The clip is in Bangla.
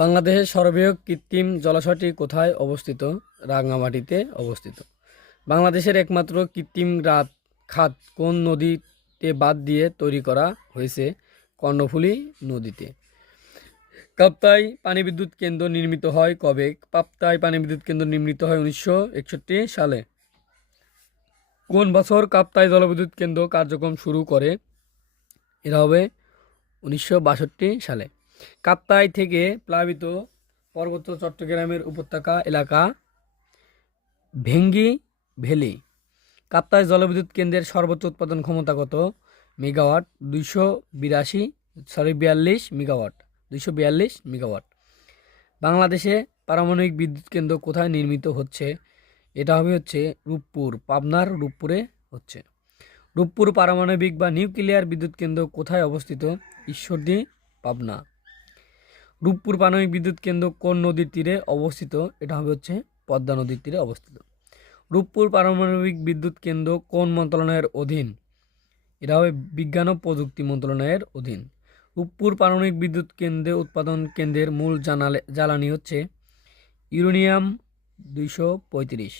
বাংলাদেশের সর্ববৃহৎ কৃত্রিম জলাশয়টি কোথায় অবস্থিত? রাঙ্গামাটিতে অবস্থিত। বাংলাদেশের একমাত্র কৃত্রিম খাত কোন নদীতে বাঁধ দিয়ে তৈরি করা হয়েছে? কর্ণফুলী নদীতে। কাপ্তাই পানি বিদ্যুৎ কেন্দ্র নির্মিত হয় কবে? কাপ্তাই পানি বিদ্যুৎ কেন্দ্র নির্মিত হয় 1961 সালে। কোন বছর কাপ্তাই জলবিদ্যুৎ কেন্দ্র কার্যক্রম শুরু করে? এটা হবে 1962 সালে। কাপ্তাই থেকে প্লাবিত পার্বত্য চট্টগ্রামের উপত্যকা এলাকা ভেঙ্গি ভ্যালি। কাপ্তাই জলবিদ্যুৎ কেন্দ্রের সর্বোচ্চ উৎপাদন ক্ষমতা কত মেগাওয়াট? 242 মেগাওয়াট। 242 মেগাওয়াট। বাংলাদেশে পারমাণবিক বিদ্যুৎ কেন্দ্র কোথায় নির্মিত হচ্ছে? এটা হচ্ছে রূপপুর, পাবনার রূপপুরে হচ্ছে। রূপপুর পারমাণবিক বা নিউক্লিয়ার বিদ্যুৎ কেন্দ্র কোথায় অবস্থিত? ঈশ্বরদী, পাবনা। রূপপুর পারমাণবিক বিদ্যুৎ কেন্দ্র কোন নদীর তীরে অবস্থিত? এটা হচ্ছে পদ্মা নদীর তীরে অবস্থিত। রূপপুর পারমাণবিক বিদ্যুৎ কেন্দ্র কোন মন্ত্রণালয়ের অধীন? এটা হবে বিজ্ঞান ও প্রযুক্তি মন্ত্রণালয়ের অধীন। রূপপুর পারমাণবিক বিদ্যুৎ কেন্দ্রে উৎপাদন কেন্দ্রের মূল জ্বালানি হচ্ছে ইউরেনিয়াম 235।